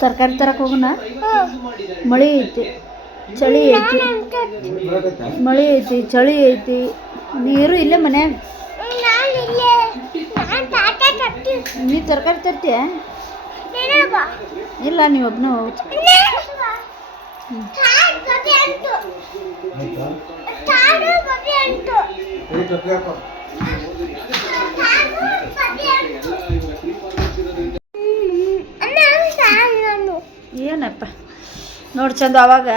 ತರಕಾರಿ ತರಕ್ಕೆ ಹೋಗೋಣ ಮಳೆ ಐತಿ ಚಳಿ ಐತಿ ಮಳೆ ಐತಿ ಚಳಿ ಐತಿ. ನೀರು ಇಲ್ಲೇ ಮನ್ಯಾಗ? ನೀ ತರಕಾರಿ ತರ್ತೀಯ? ಇಲ್ಲ ನೀವು ಒಬ್ಬನ ಏನಪ್ಪ ನೋಡಿ ಚಂದ ಅವಾಗ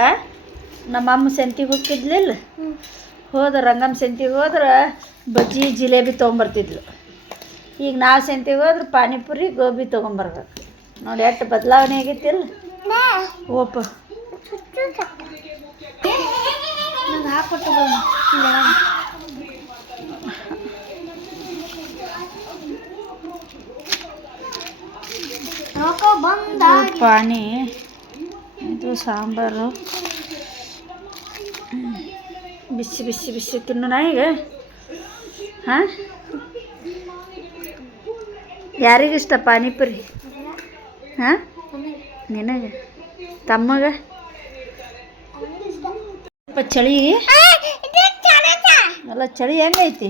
ನಮ್ಮ ಅಮ್ಮ ಸಂತಿಗೆ ಹೋಗ್ತಿದ್ಲಿಲ್ಲ. ಹೋದ್ರೆ ರಂಗಮ್ಮ ಸಂತಿಗೆ ಹೋದ್ರೆ ಬಜ್ಜಿ ಜಿಲೇಬಿ ತೊಗೊಂಬರ್ತಿದ್ಲು. ಈಗ ನಾವು ಸಂತಿಗೆ ಹೋದ್ರೆ ಪಾನಿಪುರಿ ಗೋಬಿ ತೊಗೊಂಬರ್ಬೇಕು. ನೋಡಿ ಎಷ್ಟು ಬದಲಾವಣೆ ಆಗೈತಿಲ್ಲ. ಓಪ. ಪಾನಿ. ಇದು ಸಾಂಬಾರು. ಬಿಸಿ ಬಿಸಿ ಬಿಸಿ ತಿನ್ನು ಈಗ ಹಾಂ? ಯಾರಿಗಿಷ್ಟ ಪಾನಿಪುರಿ? ಹಾಂ? ನಿನಗೆ? ತಮ್ಮಗ? ಸ್ವಲ್ಪ ಚಳಿ. ಅಲ್ಲ, ಚಳಿ ಹೆಂಗೈತಿ?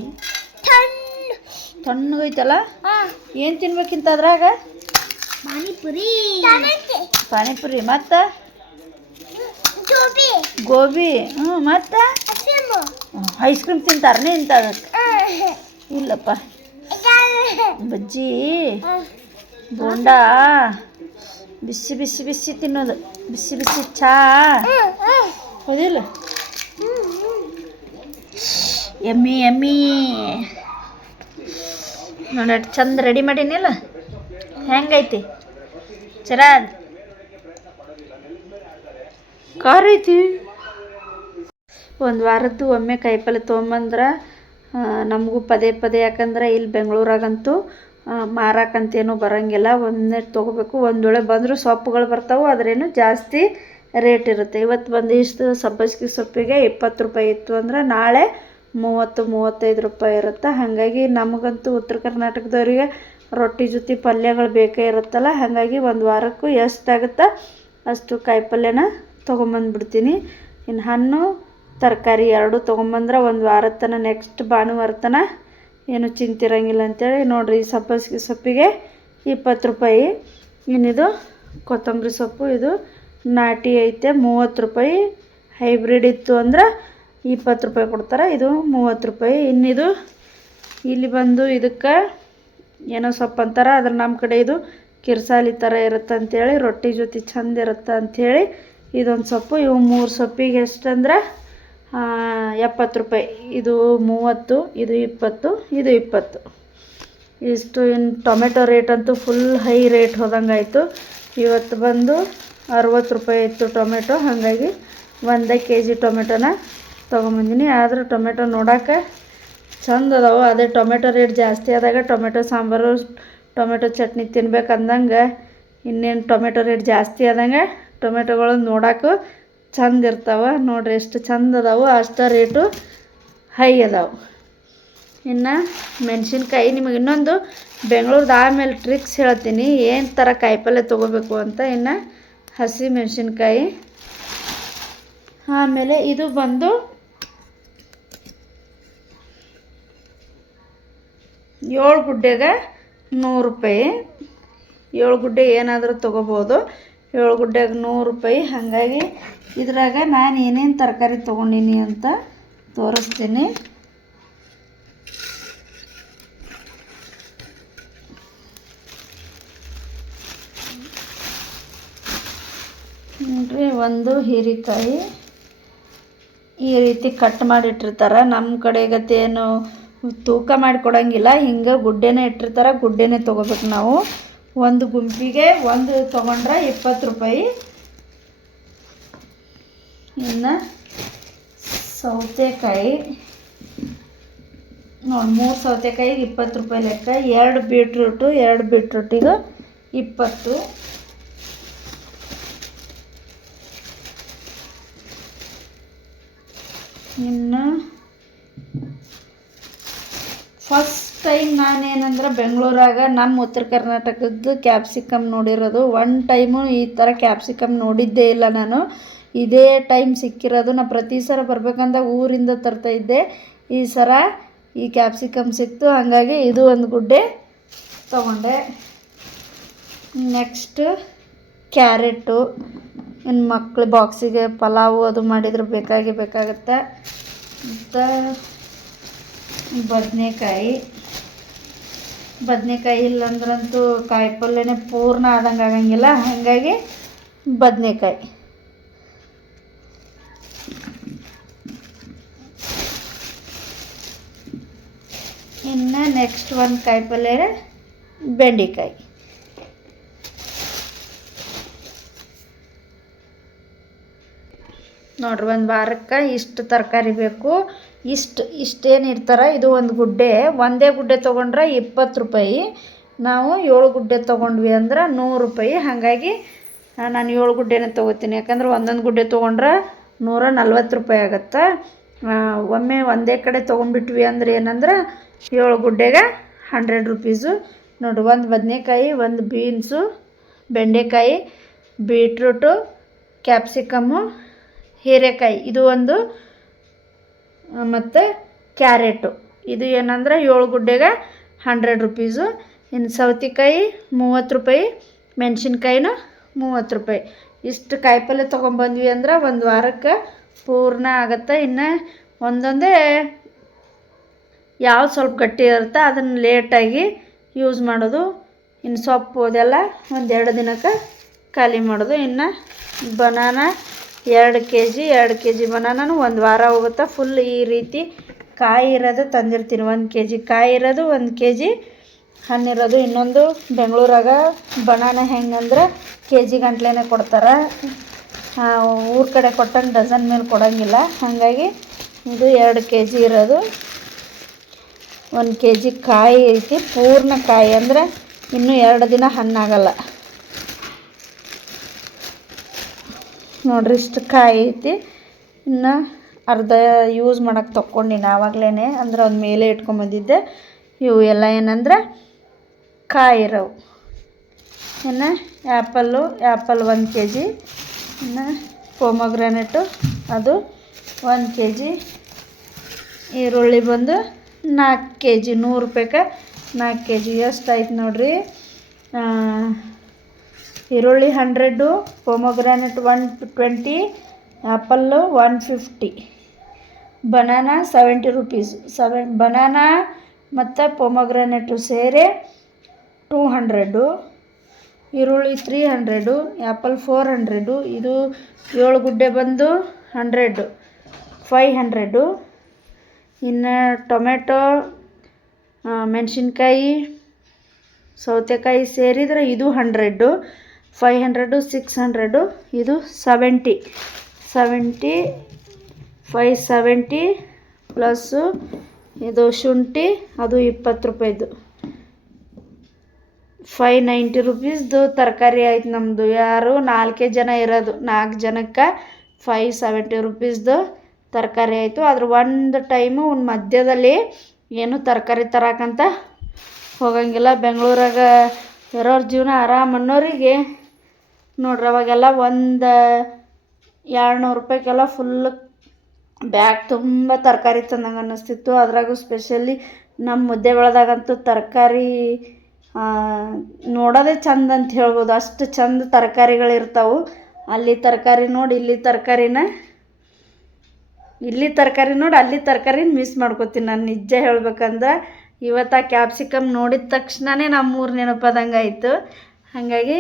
ತಣ್ಣಗೈತಲ್ಲ ಏನು ತಿನ್ಬೇಕಿಂತ ಅದ್ರಾಗ? ಪಾನಿಪುರಿ. ಪಾನಿಪುರಿ ಮತ್ತು? ಗೋಬಿ. ಹ್ಞೂ ಮತ್ತು? ಐಸ್ ಕ್ರೀಮ್ ತಿಂತಾರನೇ ಅದಕ್ಕೆ? ಇಲ್ಲಪ್ಪ. ಬಜ್ಜಿ. ಬೋಂಡ. ಬಿಸಿ ಬಿಸಿ ಬಿಸಿ ತಿನ್ನೋದು. ಬಿಸಿ ಬಿಸಿ ಚಾ. ಹೌದಿಲ್ಲ? ಎಮ್ಮಿ ಎಮ್ಮಿ. ನೋಡಿ ಚಂದ ರೆಡಿ ಮಾಡೀನಿಲ್ಲ? ಹೆಂಗೈತಿ? ಚರಾದ್ ಖಾರ ಐತಿ. ಒಂದು ವಾರದ್ದು ಒಮ್ಮೆ ಕಾಯಿಪಲ್ಲೆ ತೊಗೊಂಬಂದ್ರೆ ನಮಗೂ ಪದೇ ಪದೇ ಯಾಕಂದ್ರೆ ಇಲ್ಲಿ ಬೆಂಗಳೂರಾಗಂತೂ ಮಾರಾಕಂತೇನೂ ಬರೋಂಗಿಲ್ಲ. ಒಂದೇ ತೊಗೋಬೇಕು ಒಂದೊಳೆ ಬಂದರೂ ಸೊಪ್ಪುಗಳು ಬರ್ತಾವೆ ಅದ್ರೇನು ಜಾಸ್ತಿ ರೇಟ್ ಇರುತ್ತೆ. ಇವತ್ತು ಬಂದಿಷ್ಟು ಸಬ್ಬಸಿಗೆ ಸೊಪ್ಪಿಗೆ ಇಪ್ಪತ್ತು ರೂಪಾಯಿ ಇತ್ತು ಅಂದ್ರೆ ನಾಳೆ ಮೂವತ್ತು, ಮೂವತ್ತೈದು ರೂಪಾಯಿ ಇರುತ್ತೆ. ಹಾಗಾಗಿ ನಮಗಂತೂ ಉತ್ತರ ಕರ್ನಾಟಕದವರಿಗೆ ರೊಟ್ಟಿ ಜೊತೆ ಪಲ್ಯಗಳು ಬೇಕೇ ಇರುತ್ತಲ್ಲ. ಹಾಗಾಗಿ ಒಂದು ವಾರಕ್ಕೂ ಎಷ್ಟಾಗುತ್ತೆ ಅಷ್ಟು ಕಾಯಿಪಲ್ಯನ ತೊಗೊಂಬಂದ್ಬಿಡ್ತೀನಿ. ಇನ್ನು ಹಣ್ಣು, ತರಕಾರಿ ಎರಡು ತೊಗೊಂಬಂದ್ರೆ ಒಂದು ವಾರದ ತನ ನೆಕ್ಸ್ಟ್ ಭಾನುವಾರ ತನ ಏನು ಚಿಂತಿರಂಗಿಲ್ಲ ಅಂತೇಳಿ ನೋಡಿರಿ ಈ ಸಬ್ಬಸಿಗೆ ಸೊಪ್ಪಿಗೆ ಇಪ್ಪತ್ತು ರೂಪಾಯಿ. ಇನ್ನಿದು ಕೊತ್ತಂಬರಿ ಸೊಪ್ಪು, ಇದು ನಾಟಿ ಐತೆ, ಮೂವತ್ತು ರೂಪಾಯಿ. ಹೈಬ್ರಿಡ್ ಇತ್ತು ಅಂದ್ರೆ ಇಪ್ಪತ್ತು ರೂಪಾಯಿ ಕೊಡ್ತಾರೆ, ಇದು ಮೂವತ್ತು ರೂಪಾಯಿ. ಇನ್ನಿದು ಇಲ್ಲಿ ಬಂದು ಇದಕ್ಕೆ ಏನೋ ಸೊಪ್ಪು ಅಂತಾರೆ, ಅದ್ರ ನಮ್ಮ ಕಡೆ ಇದು ಕಿರ್ಸಾಲಿ ಥರ ಇರುತ್ತೆ ಅಂಥೇಳಿ ರೊಟ್ಟಿ ಜೊತೆ ಚಂದ ಇರುತ್ತೆ ಅಂಥೇಳಿ ಇದೊಂದು ಸೊಪ್ಪು, ಇವು ಮೂರು ಸೊಪ್ಪಿಗೆ ಎಷ್ಟಂದ್ರೆ ಎಪ್ಪತ್ತು ರೂಪಾಯಿ. ಇದು ಮೂವತ್ತು, ಇದು ಇಪ್ಪತ್ತು ಇದು ಇಪ್ಪತ್ತು. ಇಷ್ಟು ಇನ್ನು ಟೊಮೆಟೊ ರೇಟ್ ಅಂತೂ ಫುಲ್ ಹೈ ರೇಟ್ ಹೋದಂಗೆ ಆಯಿತು ಇವತ್ತು ಬಂದು ಅರವತ್ತು ರೂಪಾಯಿ ಇತ್ತು ಟೊಮೆಟೊ, ಹಾಗಾಗಿ ಒಂದೇ ಕೆ ಜಿ ಟೊಮೆಟೊನ ತೊಗೊಂಬಂದಿನಿ. ಆದರೂ ಟೊಮೆಟೊ ನೋಡೋಕೆ ಚಂದ ಅದಾವೆ. ಅದೇ ಟೊಮೆಟೊ ರೇಟ್ ಜಾಸ್ತಿ ಆದಾಗ ಟೊಮೆಟೊ ಸಾಂಬಾರು, ಟೊಮೆಟೊ ಚಟ್ನಿ ತಿನ್ಬೇಕು ಅಂದಂಗೆ ಇನ್ನೇನು ಟೊಮೆಟೊ ರೇಟ್ ಜಾಸ್ತಿ ಆದಂಗೆ ಟೊಮೆಟೊಗಳು ನೋಡೋಕ್ಕೂ ಚಂದ ಇರ್ತಾವೆ. ನೋಡ್ರಿ ಎಷ್ಟು ಚಂದ ಅದಾವು, ಅಷ್ಟು ರೇಟು ಹೈ ಅದಾವೆ. ಇನ್ನು ಮೆಣಸಿನ್ಕಾಯಿ, ನಿಮಗೆ ಇನ್ನೊಂದು ಬೆಂಗಳೂರ್ದು ಆಮೇಲೆ ಟ್ರಿಕ್ಸ್ ಹೇಳ್ತೀನಿ. ಏನು ಥರ ಕಾಯಿಪಲ್ಯ ತೊಗೋಬೇಕು ಅಂತ. ಇನ್ನು ಹಸಿ ಮೆಣಸಿನ್ಕಾಯಿ. ಆಮೇಲೆ ಇದು ಬಂದು ಏಳು ಗುಡ್ಡೆಗೆ ನೂರು ರೂಪಾಯಿ. ಏಳು ಗುಡ್ಡೆ ಏನಾದರೂ ತೊಗೋಬೋದು. ಏಳು ಗುಡ್ಡೆಗೆ ನೂರು ರೂಪಾಯಿ. ಹಾಗಾಗಿ ಇದ್ರಾಗ ನಾನು ಏನೇನು ತರಕಾರಿ ತೊಗೊಂಡೀನಿ ಅಂತ ತೋರಿಸ್ತೀನಿ. ನೋಡ್ರಿ ಒಂದು ಹೀರೆಕಾಯಿ. ಈ ರೀತಿ ಕಟ್ ಮಾಡಿಟ್ಟಿರ್ತಾರೆ. ನಮ್ಮ ಕಡೆ ಗತೇನು ತೂಕ ಮಾಡಿಕೊಡಂಗಿಲ್ಲ. ಹಿಂಗೆ ಗುಡ್ಡೆನೇ ಇಟ್ಟಿರ್ತಾರೆ. ಗುಡ್ಡೆನೇ ತೊಗೋಬೇಕು ನಾವು. ಒಂದು ಗುಂಪಿಗೆ ಒಂದು ತೊಗೊಂಡ್ರೆ ಇಪ್ಪತ್ತು ರೂಪಾಯಿ. ಇನ್ನು ಸೌತೆಕಾಯಿ. ನೋಡಿ, ಮೂರು ಸೌತೆಕಾಯಿಗೆ ಇಪ್ಪತ್ತು ರೂಪಾಯಿ ಲೆಕ್ಕ. ಎರಡು ಬೀಟ್ರೂಟು, ಎರಡು ಬೀಟ್ರೂಟಿಗೆ ಇಪ್ಪತ್ತು. ಇನ್ನು ಫಸ್ಟ್ ನಾನೇನಂದ್ರೆ ಬೆಂಗಳೂರಾಗ ನಮ್ಮ ಉತ್ತರ ಕರ್ನಾಟಕದ್ದು ಕ್ಯಾಪ್ಸಿಕಮ್ ನೋಡಿರೋದು. ಒನ್ ಟೈಮು ಈ ಥರ ಕ್ಯಾಪ್ಸಿಕಮ್ ನೋಡಿದ್ದೇ ಇಲ್ಲ ನಾನು. ಇದೇ ಟೈಮ್ ಸಿಕ್ಕಿರೋದು. ನಾ ಪ್ರತಿ ಸಲ ಬರ್ಬೇಕಂದ ಊರಿಂದ ತರ್ತಾ ಇದ್ದೆ. ಈ ಸರ ಈ ಕ್ಯಾಪ್ಸಿಕಮ್ ಸಿಕ್ತು. ಹಾಗಾಗಿ ಇದು ಒಂದು ಗುಡ್ಡೆ ತಗೊಂಡೆ. Next carrot. ಇನ್ನು ಮಕ್ಳು ಬಾಕ್ಸಿಗೆ ಪಲಾವು ಅದು ಮಾಡಿದ್ರೆ ಬೇಕಾಗಿ ಬೇಕಾಗುತ್ತೆ. ಮತ್ತು ಬದನೆಕಾಯಿ. ಬದನೆಕಾಯಿ ಇಲ್ಲಂದ್ರಂತೂ ಕಾಯಿ ಪಲ್ಯನೇ ಪೂರ್ಣ ಆದಂಗೆ ಆಗಂಗಿಲ್ಲ. ಹಾಗಾಗಿ ಬದನೆಕಾಯಿ. ಇನ್ನು ನೆಕ್ಸ್ಟ್ ಒಂದು ಕಾಯಿ ಪಲ್ಯ ಬೆಂಡೆಕಾಯಿ. ನೋಡ್ರಿ ಒಂದು ವಾರಕ್ಕೆ ಇಷ್ಟು ತರಕಾರಿ ಬೇಕು. ಇಷ್ಟು, ಇಷ್ಟೇನು ಇರ್ತಾರ? ಇದು ಒಂದು ಗುಡ್ಡೆ. ಒಂದೇ ಗುಡ್ಡೆ ತೊಗೊಂಡ್ರೆ ಇಪ್ಪತ್ತು ರೂಪಾಯಿ. ನಾವು ಏಳು ಗುಡ್ಡೆ ತೊಗೊಂಡ್ವಿ ಅಂದ್ರೆ ನೂರು ರೂಪಾಯಿ. ಹಾಗಾಗಿ ನಾನು ಏಳು ಗುಡ್ಡೆನೇ ತೊಗೋತೀನಿ. ಯಾಕಂದ್ರೆ ಒಂದೊಂದು ಗುಡ್ಡೆ ತೊಗೊಂಡ್ರೆ ನೂರ ನಲ್ವತ್ತು ರೂಪಾಯಿ ಆಗುತ್ತೆ. ಒಮ್ಮೆ ಒಂದೇ ಕಡೆ ತೊಗೊಂಡ್ಬಿಟ್ವಿ ಅಂದ್ರೆ ಏನಂದ್ರೆ ಏಳು ಗುಡ್ಡೆಗೆ ಹಂಡ್ರೆಡ್ ರುಪೀಸು. ನೋಡು, ಒಂದು ಬದನೆಕಾಯಿ, ಒಂದು ಬೀನ್ಸು, ಬೆಂಡೆಕಾಯಿ, ಬೀಟ್ರೂಟು, ಕ್ಯಾಪ್ಸಿಕಮ್ಮು, ಹೀರೆಕಾಯಿ. ಇದು ಒಂದು ಮತ್ತು ಕ್ಯಾರೆಟು. ಇದು ಏನಂದ್ರೆ ಏಳು ಗುಡ್ಡೆಗೆ ಹಂಡ್ರೆಡ್ ರುಪೀಸು. ಇನ್ನು ಸೌತೆಕಾಯಿ ಮೂವತ್ತು ರೂಪಾಯಿ, ಮೆಣಸಿನ್ಕಾಯಿನೂ ಮೂವತ್ತು ರೂಪಾಯಿ. ಇಷ್ಟು ಕಾಯಿಪಲ್ಯ ತೊಗೊಂಬಂದ್ವಿ ಅಂದ್ರೆ ಒಂದು ವಾರಕ್ಕೆ ಪೂರ್ಣ ಆಗುತ್ತೆ. ಇನ್ನು ಒಂದೊಂದೇ ಯಾವ ಸ್ವಲ್ಪ ಗಟ್ಟಿ ಇರುತ್ತೆ ಅದನ್ನು ಲೇಟಾಗಿ ಯೂಸ್ ಮಾಡೋದು. ಇನ್ನು ಸೊಪ್ಪು ಅದೆಲ್ಲ ಒಂದೆರಡು ದಿನಕ್ಕೆ ಖಾಲಿ ಮಾಡೋದು. ಇನ್ನು ಬನಾನ ಎರಡು ಕೆ ಜಿ ಎರಡು ಕೆ ಜಿ ಬನಾನು ಒಂದು ವಾರ ಹೋಗುತ್ತೆ. ಫುಲ್ ಈ ರೀತಿ ಕಾಯಿ ಇರೋದು ತಂದಿರ್ತೀನಿ. ಒಂದು ಕೆ ಜಿ ಕಾಯಿ ಇರೋದು, ಒಂದು ಕೆ ಜಿ ಹಣ್ಣಿರೋದು ಇನ್ನೊಂದು ಬೆಂಗಳೂರಾಗ ಬನಾನ ಹೆಂಗಂದ್ರೆ ಕೆ ಜಿ ಗಂಟ್ಲೆನೇ ಕೊಡ್ತಾರೆ. ಊರ ಕಡೆ ಕೊಟ್ಟಂಗೆ ಡಜನ್ ಮೇಲೆ ಕೊಡೋಂಗಿಲ್ಲ. ಹಾಗಾಗಿ ಇದು ಎರಡು ಕೆ ಜಿ ಇರೋದು. ಒಂದು ಕೆ ಜಿ ಕಾಯಿ ಐತಿ. ಪೂರ್ಣ ಕಾಯಿ ಅಂದರೆ ಇನ್ನೂ ಎರಡು ದಿನ ಹಣ್ಣಾಗಲ್ಲ. ನೋಡ್ರಿ ಇಷ್ಟು ಕಾಯಿ ಐತಿ. ಇನ್ನು ಅರ್ಧ ಯೂಸ್ ಮಾಡೋಕ್ಕೆ ತೊಗೊಂಡಿನಿ ಆವಾಗಲೇ ಅಂದ್ರೆ ಒಂದು ಮೇಲೆ ಇಟ್ಕೊಂಬಂದಿದ್ದೆ ಇವು ಎಲ್ಲ ಏನಂದ್ರೆ ಕಾಯಿ ಇರೋವು ಇನ್ನು ಆ್ಯಪಲ್ಲು ಆ್ಯಪಲ್ ಒಂದು ಕೆ ಜಿ ಇನ್ನು ಪೊಮೊಗ್ರಾನೆಟು ಅದು ಒಂದು ಕೆ ಜಿ ಈರುಳ್ಳಿ ಬಂದು ನಾಲ್ಕು ಕೆ ಜಿ ನೂರು ರೂಪಾಯಿಗೆ ನಾಲ್ಕು ಕೆ ಜಿ ಎಷ್ಟು ಆಯ್ತು ನೋಡ್ರಿ? ಈರುಳ್ಳಿ hundred, pomegranate one twenty apple one fifty. Banana seventy rupees. Seven, banana ಮತ್ತು ಪೊಮೊಗ್ರಾನೆಟು ಸೇರಿ ಟೂ ಹಂಡ್ರೆಡು, ಈರುಳ್ಳಿ three hundred apple four hundred, ಇದು ಏಳು ಗುಡ್ಡೆ ಬಂದು ಹಂಡ್ರೆಡು ಫೈ ಹಂಡ್ರೆಡು. ಇನ್ನು ಟೊಮೆಟೊ ಮೆಣಸಿನ್ಕಾಯಿ, ಸೌತೆಕಾಯಿ ಸೇರಿದರೆ ಇದು hundred five hundred, six hundred, ಇದು seventy. Seventy five seventy plus ಇದು ಶುಂಠಿ, ಅದು ಇಪ್ಪತ್ತು ರೂಪಾಯಿದು. ಫೈ ನೈಂಟಿ ರುಪೀಸ್ದು ತರಕಾರಿ ಆಯ್ತು ನಮ್ಮದು ಯಾರು ನಾಲ್ಕೇ ಜನ ಇರೋದು, ನಾಲ್ಕು ಜನಕ್ಕೆ ಫೈ ಸೆವೆಂಟಿ ರುಪೀಸ್ದು ತರಕಾರಿ ಆಯಿತು. ಅದ್ರ ಒಂದು ಟೈಮು ಒಂದು ಮಧ್ಯದಲ್ಲಿ ಏನು ತರಕಾರಿ ತರಕಂತ ಹೋಗಂಗಿಲ್ಲ. ಬೆಂಗಳೂರಾಗ ಇರೋರ ಜೀವನ ಆರಾಮ ಅನ್ನೋರಿಗೆ ನೋಡ್ರಿ, ಅವಾಗೆಲ್ಲ ಒಂದು ಎರಡುನೂರು ರೂಪಾಯಿಗೆಲ್ಲ ಫುಲ್ ಬ್ಯಾಗ್ ತುಂಬ ತರಕಾರಿ ತಂದಂಗೆ ಅನ್ನಿಸ್ತಿತ್ತು. ಅದ್ರಾಗೂ ಸ್ಪೆಷಲಿ ನಮ್ಮ ಮುದ್ದೆ ಬೆಳೆದಾಗಂತೂ ತರಕಾರಿ ನೋಡೋದೇ ಚಂದ ಅಂತ ಹೇಳ್ಬೋದು. ಅಷ್ಟು ಚಂದ ತರಕಾರಿಗಳಿರ್ತಾವೆ ಅಲ್ಲಿ ತರಕಾರಿ ನೋಡಿ, ಇಲ್ಲಿ ತರಕಾರಿನ, ಇಲ್ಲಿ ತರಕಾರಿ ನೋಡಿ, ಅಲ್ಲಿ ತರಕಾರಿನ ಮಿಸ್ ಮಾಡ್ಕೋತೀನಿ. ನಾನು ನಿಜ ಹೇಳ್ಬೇಕಂದ್ರೆ ಇವತ್ತು ಆ ಕ್ಯಾಪ್ಸಿಕಮ್ ನೋಡಿದ ತಕ್ಷಣವೇ ನಮ್ಮೂರು ನೆನಪದಂಗೆ ಆಯಿತು ಹಾಗಾಗಿ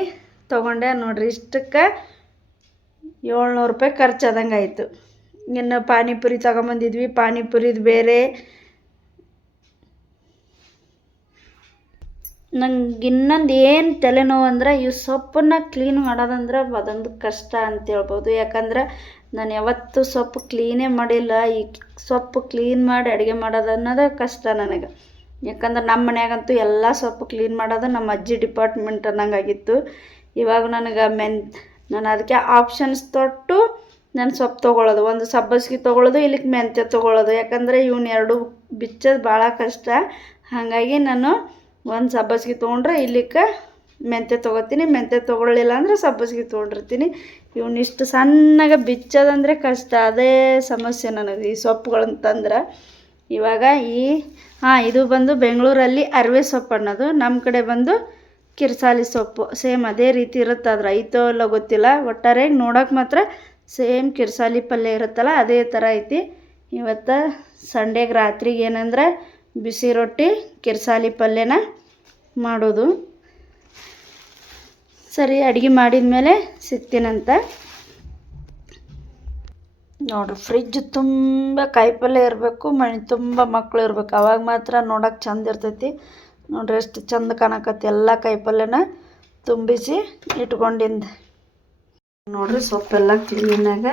ತೊಗೊಂಡೆ ನೋಡ್ರಿ, ಇಷ್ಟಕ್ಕೆ ಏಳ್ನೂರು ರೂಪಾಯಿ ಖರ್ಚಾದಂಗೆ ಆಯಿತು. ಇನ್ನು ಪಾನಿಪುರಿ ತಗೊಂಬಂದಿದ್ವಿ, ಪಾನಿಪುರಿದು ಬೇರೆ. ನಂಗೆ ಇನ್ನೊಂದು ಏನು ತಲೆನೋವು ಅಂದ್ರೆ ಈ ಸೊಪ್ಪನ್ನು ಕ್ಲೀನ್ ಮಾಡೋದಂದ್ರೆ ಅದೊಂದು ಕಷ್ಟ ಅಂತ ಹೇಳ್ಬೋದು. ಯಾಕಂದ್ರೆ ನಾನು ಯಾವತ್ತೂ ಸೊಪ್ಪು ಕ್ಲೀನೇ ಮಾಡಿಲ್ಲ. ಈ ಸೊಪ್ಪು ಕ್ಲೀನ್ ಮಾಡಿ ಅಡುಗೆ ಮಾಡೋದು ಅನ್ನೋದೇ ಕಷ್ಟ ನನಗೆ. ಯಾಕಂದ್ರೆ ನಮ್ಮ ಮನ್ಯಾಗಂತೂ ಎಲ್ಲ ಸೊಪ್ಪು ಕ್ಲೀನ್ ಮಾಡೋದು ನಮ್ಮ ಅಜ್ಜಿ ಡಿಪಾರ್ಟ್ಮೆಂಟ್ ಅನ್ನಂಗೆ ಆಗಿತ್ತು. ಇವಾಗ ನನಗೆ ಮೆನ್, ನಾನು ಅದಕ್ಕೆ ಆಪ್ಷನ್ಸ್ ತೊಟ್ಟು ನಾನು ಸೊಪ್ಪು ತೊಗೊಳ್ಳೋದು. ಒಂದು ಸಬ್ಬಸ್ಗೆ ತೊಗೊಳ್ಳೋದು, ಇಲ್ಲಿಗೆ ಮೆಂತ್ಯ ತೊಗೊಳ್ಳೋದು. ಯಾಕಂದರೆ ಇವನ್ನ ಎರಡು ಬಿಚ್ಚೋದು ಭಾಳ ಕಷ್ಟ. ಹಾಗಾಗಿ ನಾನು ಒಂದು ಸಬ್ಬಸ್ಗೆ ತೊಗೊಂಡ್ರೆ ಇಲ್ಲಿಕ್ಕೆ ಮೆಂತ್ಯ ತೊಗೋತೀನಿ. ಮೆಂತ್ಯ ತೊಗೊಳ್ಳಿಲ್ಲ ಅಂದರೆ ಸಬ್ಬಸ್ಗೆ ತೊಗೊಂಡಿರ್ತೀನಿ. ಇವನ್ನಿಷ್ಟು ಸಣ್ಣಗೆ ಬಿಚ್ಚೋದಂದರೆ ಕಷ್ಟ. ಅದೇ ಸಮಸ್ಯೆ ನನಗೆ ಈ ಸೊಪ್ಪುಗಳಂತಂದ್ರೆ ಇವಾಗ ಈ, ಹಾಂ, ಇದು ಬಂದು ಬೆಂಗಳೂರಲ್ಲಿ ಅರಿವೆ ಸೊಪ್ಪು ಅನ್ನೋದು ನಮ್ಮ ಕಡೆ ಬಂದು ಕಿರ್ಸಾಲಿ ಸೊಪ್ಪು, ಸೇಮ್ ಅದೇ ರೀತಿ ಇರುತ್ತೆ. ಅದ್ರ ಐತೋ ಇಲ್ಲ ಗೊತ್ತಿಲ್ಲ. ಒಟ್ಟಾರೆ ನೋಡೋಕೆ ಮಾತ್ರ ಸೇಮ್ ಕಿರ್ಸಾಲಿ ಪಲ್ಯ ಇರುತ್ತಲ್ಲ, ಅದೇ ಥರ ಐತಿ. ಇವತ್ತು ಸಂಡೇಗೆ ರಾತ್ರಿಗೆ ಏನಂದ್ರೆ ಬಿಸಿ ರೊಟ್ಟಿ ಕಿರ್ಸಾಲಿ ಪಲ್ಯನ ಮಾಡೋದು. ಸರಿ, ಅಡುಗೆ ಮಾಡಿದ ಮೇಲೆ ಸಿಗ್ತೀನಂತ. ನೋಡ್ರಿ, ಫ್ರಿಜ್ ತುಂಬ ಕಾಯಿಪಲ್ಯ ಇರಬೇಕು ಮನೆ ತುಂಬ ಮಕ್ಕಳು ಇರಬೇಕು. ಅವಾಗ ಮಾತ್ರ ನೋಡೋಕೆ ಚಂದ ಇರ್ತೈತಿ. ನೋಡ್ರಿ ಎಷ್ಟು ಚಂದ ಕಾಣಕತ್ತೆ ಎಲ್ಲ ಕಾಯಿಪಲ್ಯನ ತುಂಬಿಸಿ ಇಟ್ಕೊಂಡಿಂದ ನೋಡ್ರಿ ಸೊಪ್ಪೆಲ್ಲ ಕ್ಲೀನಾಗ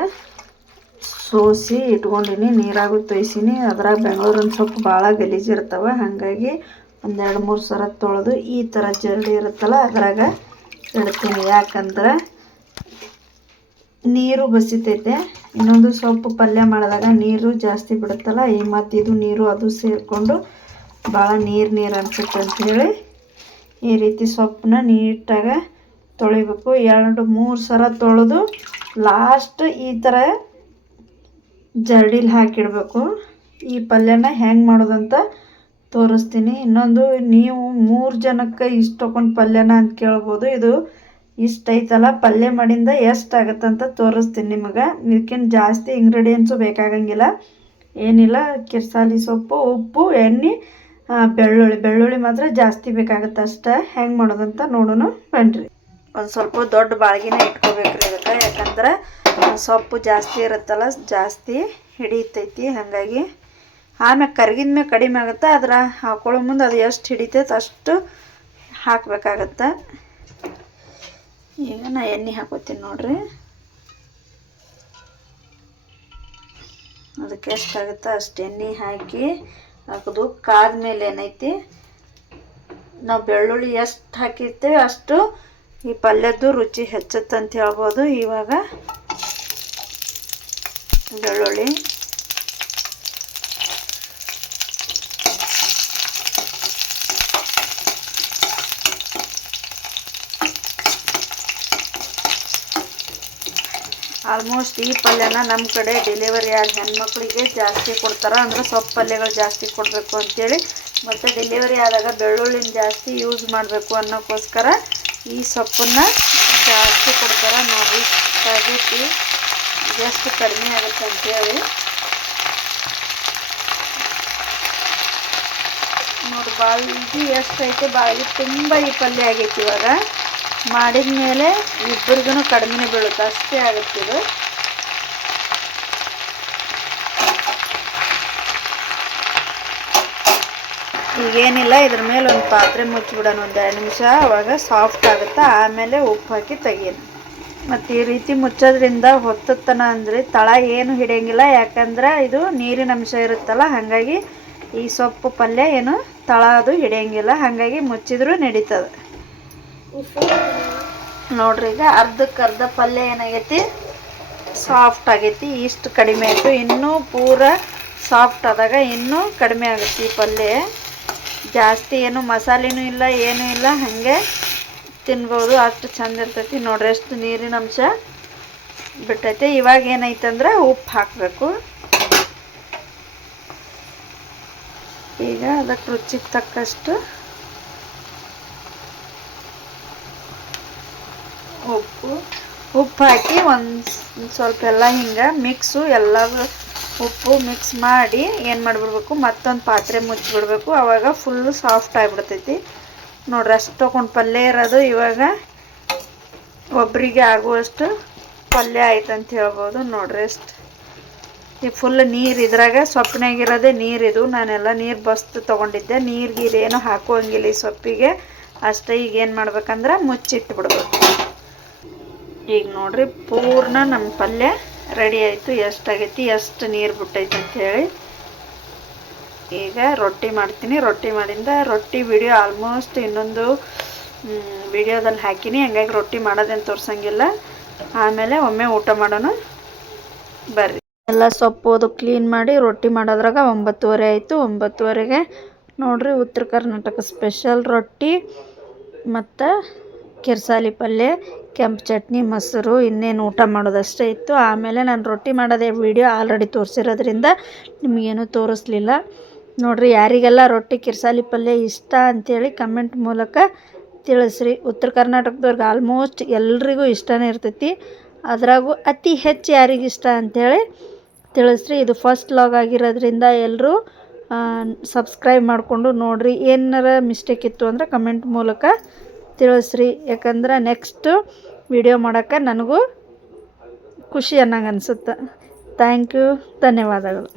ಸೋಸಿ ಇಟ್ಕೊಂಡಿನಿ, ನೀರಾಗೂ ತೊಯ್ಸಿನಿ. ಅದ್ರಾಗ ಬೆಂಗಳೂರಿನ ಸೊಪ್ಪು ಭಾಳ ಗಲೀಜಿರ್ತಾವೆ ಹಾಗಾಗಿ ಒಂದೆರಡು ಮೂರು ಸರ ತೊಳೆದು ಈ ಥರ ಜರಡಿ ಇರುತ್ತಲ್ಲ ಅದ್ರಾಗ ಇಡ್ತೀನಿ. ಯಾಕಂದ್ರೆ ನೀರು ಬಸಿತೈತೆ. ಇನ್ನೊಂದು ಸೊಪ್ಪು ಪಲ್ಯ ಮಾಡಿದಾಗ ನೀರು ಜಾಸ್ತಿ ಬಿಡುತ್ತಲ್ಲ, ಈ ಮತ್ತು ಇದು ನೀರು ಅದು ಸೇರಿಕೊಂಡು ಭಾಳ ನೀರು ನೀರು ಅನ್ಸುತ್ತೆ ಅಂಥೇಳಿ ಈ ರೀತಿ ಸೊಪ್ಪನ್ನ ನೀಟಾಗಿ ತೊಳಿಬೇಕು. ಎರಡು, ಮೂರು ಸಲ ತೊಳೆದು ಲಾಸ್ಟ್ ಈ ಥರ ಜರಡಿಲಿ ಹಾಕಿಡಬೇಕು. ಈ ಪಲ್ಯನ ಹೆಂಗೆ ಮಾಡೋದಂತ ತೋರಿಸ್ತೀನಿ. ಇನ್ನೊಂದು, ನೀವು ಮೂರು ಜನಕ್ಕೆ ಇಷ್ಟು ತೊಗೊಂಡು ಪಲ್ಯನ ಅಂತ ಕೇಳ್ಬೋದು. ಇದು ಇಷ್ಟು ಐತಲ್ಲ, ಪಲ್ಯ ಮಾಡಿಂದ ಎಷ್ಟು ಆಗುತ್ತಂತ ತೋರಿಸ್ತೀನಿ ನಿಮಗೆ. ಇದಕ್ಕಿಂತ ಜಾಸ್ತಿ ಇಂಗ್ರೀಡಿಯೆಂಟ್ಸು ಬೇಕಾಗಂಗಿಲ್ಲ. ಏನಿಲ್ಲ, ಕಿರ್ಸಾಲಿ ಸೊಪ್ಪು, ಉಪ್ಪು, ಎಣ್ಣೆ ಬೆಳ್ಳುಳ್ಳಿ ಬೆಳ್ಳುಳ್ಳಿ ಮಾತ್ರ ಜಾಸ್ತಿ ಬೇಕಾಗುತ್ತೆ ಅಷ್ಟೇ. ಹೆಂಗೆ ಮಾಡೋದಂತ ನೋಡೋಣ ಬನ್ನಿರಿ ಒಂದು ಸ್ವಲ್ಪ ದೊಡ್ಡ ಬಾಳ್ಗಿನೇ ಇಟ್ಕೋಬೇಕ್ರಿ ಇದಕ್ಕೆ. ಯಾಕಂದ್ರೆ ಸೊಪ್ಪು ಜಾಸ್ತಿ ಇರುತ್ತಲ್ಲ, ಜಾಸ್ತಿ ಹಿಡಿತೈತಿ, ಹಾಗಾಗಿ. ಆಮೇಲೆ ಕರ್ಗಿದ ಮೇಲೆ ಕಡಿಮೆ ಆಗುತ್ತೆ, ಅದ್ರ ಹಾಕೊಳ್ಳೋ ಮುಂದೆ ಅದು ಎಷ್ಟು ಹಿಡಿತೈತೆ ಅಷ್ಟು ಹಾಕಬೇಕಾಗತ್ತೆ. ಈಗ ನಾ ಎಣ್ಣೆ ಹಾಕೋತೀನಿ ನೋಡ್ರಿ. ಅದಕ್ಕೆ ಎಷ್ಟಾಗುತ್ತೆ ಅಷ್ಟು ಎಣ್ಣೆ ಹಾಕಿ ಹಾಕೋದು. ಕಾದ್ಮೇಲೆ ಏನೈತಿ? ನಾವು ಬೆಳ್ಳುಳ್ಳಿ ಎಷ್ಟು ಹಾಕಿರ್ತೇವೆ ಅಷ್ಟು ಈ ಪಲ್ಯದ್ದು ರುಚಿ ಹೆಚ್ಚುತ್ತಂತ ಹೇಳ್ಬೋದು. ಇವಾಗ ಬೆಳ್ಳುಳ್ಳಿ. ಆಲ್ಮೋಸ್ಟ್ ಈ ಪಲ್ಯನ ನಮ್ಮ ಕಡೆ ಡೆಲಿವರಿ ಆದ ಹೆಣ್ಮಕ್ಳಿಗೆ ಜಾಸ್ತಿ ಕೊಡ್ತಾರೆ. ಅಂದ್ರೆ ಸೊಪ್ಪು ಪಲ್ಯಗಳು ಜಾಸ್ತಿ ಕೊಡಬೇಕು ಅಂಥೇಳಿ ಮತ್ತು ಡೆಲಿವರಿ ಆದಾಗ ಬೆಳ್ಳುಳ್ಳಿನ ಜಾಸ್ತಿ ಯೂಸ್ ಮಾಡಬೇಕು ಅನ್ನೋಕ್ಕೋಸ್ಕರ ಈ ಸೊಪ್ಪನ್ನು ಜಾಸ್ತಿ ಕೊಡ್ತಾರೆ. ನೋಡಿ ಆಗೈತಿ ಎಷ್ಟು ಕಡಿಮೆ ಆಗುತ್ತೆ ಅಂಥೇಳಿ ನೋಡಿ ಬಾಳ್ಗಿ ಎಷ್ಟೈತೆ ಬಾಳ್ಗಿ ತುಂಬ ಈ ಪಲ್ಯ ಆಗೈತಿ ಇವಾಗ. ಮಾಡಿದ ಮೇಲೆ ಇಬ್ಬರಿಗೂ ಕಡಿಮೆ ಬೀಳುತ್ತೆ. ಅಷ್ಟೇ ಆಗುತ್ತೆ ಇದು. ಈಗೇನಿಲ್ಲ, ಇದ್ರ ಮೇಲೆ ಒಂದು ಪಾತ್ರೆ ಮುಚ್ಚಿಬಿಡೋಣ, ಒಂದು ಎರಡು ನಿಮಿಷ. ಅವಾಗ ಸಾಫ್ಟ್ ಆಗುತ್ತೆ. ಆಮೇಲೆ ಉಪ್ಪು ಹಾಕಿ ತೆಗಿಯೋಣ ಮತ್ತು ಈ ರೀತಿ ಮುಚ್ಚೋದ್ರಿಂದ ಹೊತ್ತತನ ಅಂದರೆ ತಳ ಏನು ಹಿಡಿಯಂಗಿಲ್ಲ. ಯಾಕಂದ್ರೆ ಇದು ನೀರಿನ ಅಂಶ ಇರುತ್ತಲ್ಲ, ಹಾಗಾಗಿ ಈ ಸೊಪ್ಪು ಪಲ್ಯ ಏನು ತಳ ಅದು ಹಿಡಿಯಂಗಿಲ್ಲ. ಹಾಗಾಗಿ ಮುಚ್ಚಿದ್ರೂ ನಡೀತದೆ. ನೋಡ್ರಿ, ಈಗ ಅರ್ಧಕ್ಕೆ ಅರ್ಧ ಪಲ್ಯ ಏನಾಗೈತಿ? ಸಾಫ್ಟ್ ಆಗೈತಿ, ಇಷ್ಟು ಕಡಿಮೆ ಆಯಿತು. ಇನ್ನೂ ಪೂರ ಸಾಫ್ಟ್ ಆದಾಗ ಇನ್ನೂ ಕಡಿಮೆ ಆಗುತ್ತೆ ಈ ಪಲ್ಯ. ಜಾಸ್ತಿ ಏನು ಮಸಾಲೆನೂ ಇಲ್ಲ, ಏನೂ ಇಲ್ಲ, ಹಾಗೆ ತಿನ್ಬೋದು. ಅಷ್ಟು ಚಂದ ಇರ್ತೈತಿ ನೋಡ್ರಿ, ಅಷ್ಟು ನೀರಿನ ಅಂಶ ಬಿಟ್ಟೈತೆ. ಇವಾಗ ಏನೈತಂದ್ರೆ ಉಪ್ಪು ಹಾಕಬೇಕು. ಈಗ ಅದಕ್ಕೆ ರುಚಿಗೆ ತಕ್ಕಷ್ಟು ಉಪ್ಪು ಉಪ್ಪು ಹಾಕಿ ಒಂದು ಸ್ವಲ್ಪ ಎಲ್ಲ ಹಿಂಗೆ ಮಿಕ್ಸು ಎಲ್ಲ ಉಪ್ಪು ಮಿಕ್ಸ್ ಮಾಡಿ ಏನು ಮಾಡಿಬಿಡ್ಬೇಕು, ಮತ್ತೊಂದು ಪಾತ್ರೆ ಮುಚ್ಚಿಬಿಡ್ಬೇಕು. ಆವಾಗ ಫುಲ್ಲು ಸಾಫ್ಟ್ ಆಗಿಬಿಡ್ತೈತಿ. ನೋಡ್ರಿ ಅಷ್ಟು ತೊಗೊಂಡು ಪಲ್ಯ ಇರೋದು ಇವಾಗ ಒಬ್ಬರಿಗೆ ಆಗುವಷ್ಟು ಪಲ್ಯ ಆಯ್ತು ಅಂತ ಹೇಳ್ಬೋದು ನೋಡ್ರಿ ಅಷ್ಟು. ಈ ಫುಲ್ ನೀರು ಇದ್ರಾಗ ಸೊಪ್ಪಿನಾಗಿರೋದೇ ನೀರಿದು ನಾನೆಲ್ಲ ನೀರು ಬಸ್ತು ತೊಗೊಂಡಿದ್ದೆ. ನೀರು ಗೀರು ಏನೂ ಹಾಕುವಂಗಿಲ್ಲ ಈ ಸೊಪ್ಪಿಗೆ. ಅಷ್ಟೇ ಈಗ ಏನು ಮಾಡ್ಬೇಕಂದ್ರೆ ಮುಚ್ಚಿಟ್ಬಿಡ್ಬೇಕು. ಈಗ ನೋಡ್ರಿ, ಪೂರ್ಣ ನಮ್ಮ ಪಲ್ಯ ರೆಡಿ ಆಯಿತು. ಎಷ್ಟಾಗೈತಿ, ಎಷ್ಟು ನೀರು ಬಿಟ್ಟೈತೆ ಅಂಥೇಳಿ ಈಗ ರೊಟ್ಟಿ ಮಾಡ್ತೀನಿ. ರೊಟ್ಟಿ ಮಾಡಿಂದ ರೊಟ್ಟಿ ವಿಡಿಯೋ ಆಲ್ಮೋಸ್ಟ್ ಇನ್ನೊಂದು ವಿಡಿಯೋದಲ್ಲಿ ಹಾಕಿನಿ. ಹಂಗಾಗಿ ರೊಟ್ಟಿ ಮಾಡೋದೇನು ತೋರ್ಸಂಗಿಲ್ಲ. ಆಮೇಲೆ ಒಮ್ಮೆ ಊಟ ಮಾಡೋಣ. ಬರ್ರಿ. ಎಲ್ಲ ಸೊಪ್ಪು ಅದು ಕ್ಲೀನ್ ಮಾಡಿ ರೊಟ್ಟಿ ಮಾಡೋದ್ರಾಗ ಒಂಬತ್ತುವರೆ ಆಯಿತು. ಒಂಬತ್ತುವರೆಗೆ ನೋಡ್ರಿ ಉತ್ತರ ಕರ್ನಾಟಕ ಸ್ಪೆಷಲ್ ರೊಟ್ಟಿ ಮತ್ತು ಕೆರ್ಸಾಲಿ ಪಲ್ಯ. ಕೆಂಪು ಚಟ್ನಿ, ಮೊಸರು, ಇನ್ನೇನು ಊಟ ಮಾಡೋದಷ್ಟೇ ಇತ್ತು. ಆಮೇಲೆ ನಾನು ರೊಟ್ಟಿ ಮಾಡೋದೇ ವೀಡಿಯೋ ಆಲ್ರೆಡಿ ತೋರಿಸಿರೋದ್ರಿಂದ ನಿಮಗೇನು ತೋರಿಸ್ಲಿಲ್ಲ. ನೋಡಿರಿ, ಯಾರಿಗೆಲ್ಲ ರೊಟ್ಟಿ ಕಿರ್ಸಾಲಿ ಪಲ್ಯ ಇಷ್ಟ ಅಂಥೇಳಿ ಕಮೆಂಟ್ ಮೂಲಕ ತಿಳಿಸ್ರಿ. ಉತ್ತರ ಕರ್ನಾಟಕದವ್ರಿಗೆ ಆಲ್ಮೋಸ್ಟ್ ಎಲ್ರಿಗೂ ಇಷ್ಟನೇ ಇರ್ತೈತಿ. ಅದ್ರಾಗೂ ಅತಿ ಹೆಚ್ಚು ಯಾರಿಗಿಷ್ಟ ಅಂಥೇಳಿ ತಿಳಿಸ್ರಿ. ಇದು ಫಸ್ಟ್ ಲಾಗ್ ಆಗಿರೋದ್ರಿಂದ ಎಲ್ಲರೂ ಸಬ್ಸ್ಕ್ರೈಬ್ ಮಾಡಿಕೊಂಡು ನೋಡಿರಿ. ಏನಾರ ಮಿಸ್ಟೇಕ್ ಇತ್ತು ಅಂದರೆ ಕಮೆಂಟ್ ಮೂಲಕ ತಿಳಿಸ್ರಿ. ಯಾಕಂದ್ರೆ ನೆಕ್ಸ್ಟು ವಿಡಿಯೋ ಮಾಡೋಕ್ಕೆ ನನಗೂ ಖುಷಿ ಅನ್ನಂಗೆ ಅನಿಸುತ್ತೆ. ಥ್ಯಾಂಕ್ ಯು ಧನ್ಯವಾದಗಳು.